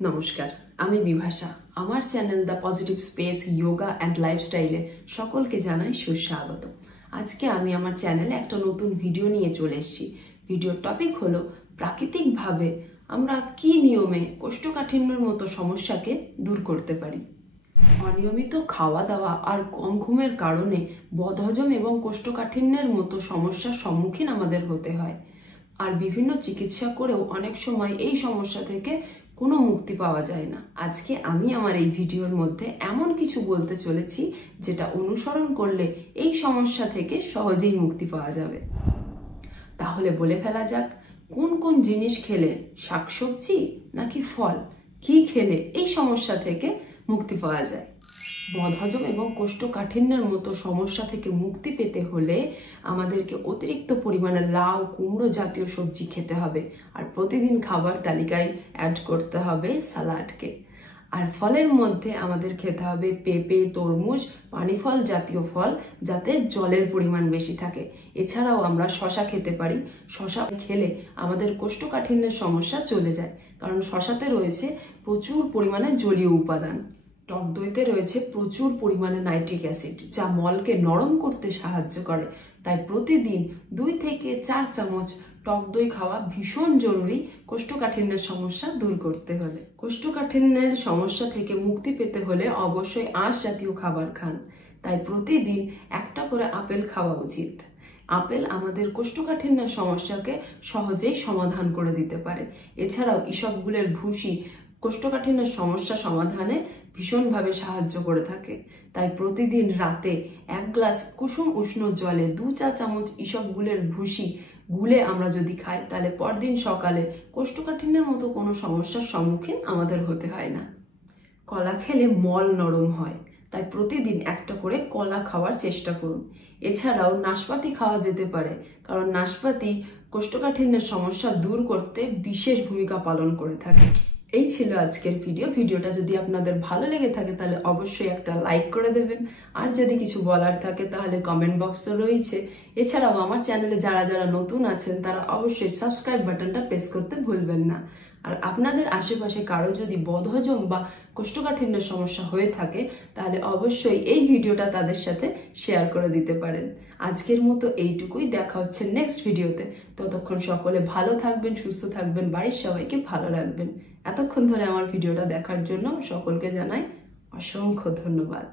নমস্কার, আমি বিভাষা। আমার channel the positive space yoga and লাইফস্টাইলে সকলকে জানাই সুস্বাগত। আজকে আমি আমার চ্যানেলে একটা নতুন ভিডিও নিয়ে চলে এসেছি। ভিডিওর টপিক হলো প্রাকৃতিকভাবে আমরা কি নিয়মে কোষ্ঠকাঠিন্যের মতো সমস্যাকে দূর করতে পারি। অনিয়মিত খাওয়া দাওয়া আর কম ঘুমের কারণে বদহজম এবং কোষ্ঠকাঠিন্যের মতো সমস্যার সম্মুখীন আমাদের হতে হয়। আর বিভিন্ন চিকিৎসা করেও অনেক সময় এই সমস্যা থেকে কোনো মুক্তি পাওয়া যায় না। আজকে আমি আমার এই ভিডিওর মধ্যে এমন কিছু বলতে চলেছি যেটা অনুসরণ করলে এই সমস্যা থেকে সহজেই মুক্তি পাওয়া যাবে। তাহলে বলে ফেলা যাক, কোন কোন জিনিস খেলে, শাকসবজি নাকি ফল, কি খেলে এই সমস্যা থেকে মুক্তি পাওয়া যায়। বদহজম এবং কোষ্ঠকাঠিন্যের মতো সমস্যা থেকে মুক্তি পেতে হলে আমাদেরকে অতিরিক্ত পরিমাণে লাউ, কুমড়ো জাতীয় সবজি খেতে হবে। আর প্রতিদিন খাবার তালিকায় অ্যাড করতে হবে সালাডকে। আর ফলের মধ্যে আমাদের খেতে হবে পেঁপে, তরমুজ, পানি ফল জাতীয় ফল, যাতে জলের পরিমাণ বেশি থাকে। এছাড়াও আমরা শশা খেতে পারি। শশা খেলে আমাদের কোষ্ঠকাঠিন্যের সমস্যা চলে যায়, কারণ শশাতে রয়েছে প্রচুর পরিমাণে জলীয় উপাদান। টক দইতে রয়েছে প্রচুর পরিমাণে নাইট্রিক অ্যাসিড, যা মলকে নরম করতে সাহায্য করে। তাই প্রতিদিন 2 থেকে 4 চামচ টক দই খাওয়া ভীষণ জরুরি কোষ্ঠকাঠিন্যের সমস্যা দূর করতে হলে। কোষ্ঠকাঠিন্যের সমস্যা থেকে মুক্তি পেতে হলে অবশ্যই আঁশ জাতীয় খাবার খান। তাই প্রতিদিন একটা করে আপেল খাওয়া উচিত। আপেল আমাদের কোষ্ঠকাঠিন্যের সমস্যাকে সহজেই সমাধান করে দিতে পারে। এছাড়াও ইসবগুলের ভুসি কোষ্ঠকাঠিন্যের সমস্যা সমাধানে ভীষণভাবে সাহায্য করে থাকে। তাই প্রতিদিন রাতে 1 গ্লাস কুসুম উষ্ণ জলে 2 চা চামচ ইসবগুলের ভুসি গুলে আমরা যদি খাই, তাহলে পরদিন সকালে কোষ্ঠকাঠিন্যের মতো কোনো সমস্যার সম্মুখীন আমাদের হতে হয় না। কলা খেলে মল নরম হয়, তাই প্রতিদিন একটা করে কলা খাওয়ার চেষ্টা করুন। এছাড়াও নাশপাতি খাওয়া যেতে পারে, কারণ নাশপাতি কোষ্ঠকাঠিন্যের সমস্যা দূর করতে বিশেষ ভূমিকা পালন করে থাকে। এই ছিল আজকের ভিডিওটা যদি আপনাদের ভালো লেগে থাকে তাহলে অবশ্যই একটা লাইক করে দেবেন। আর যদি কিছু বলার থাকে তাহলে কমেন্ট বক্স তো রয়েছে। এছাড়াও আমার চ্যানেলে যারা যারা নতুন আছেন তারা অবশ্যই সাবস্ক্রাইব বাটনটা প্রেস করতে ভুলবেন না। আর আপনাদের আশেপাশে কারো যদি বদহজম বা কোষ্ঠকাঠিন্যের সমস্যা হয়ে থাকে তাহলে অবশ্যই এই ভিডিওটা তাদের সাথে শেয়ার করে দিতে পারেন। আজকের মতো এইটুকুই, দেখা হচ্ছে নেক্সট ভিডিওতে। ততক্ষণ সকলে ভালো থাকবেন, সুস্থ থাকবেন, বাড়ির সবাইকে ভালো রাখবেন। এতক্ষণ ধরে আমার ভিডিওটা দেখার জন্য সকলকে জানাই অসংখ্য ধন্যবাদ।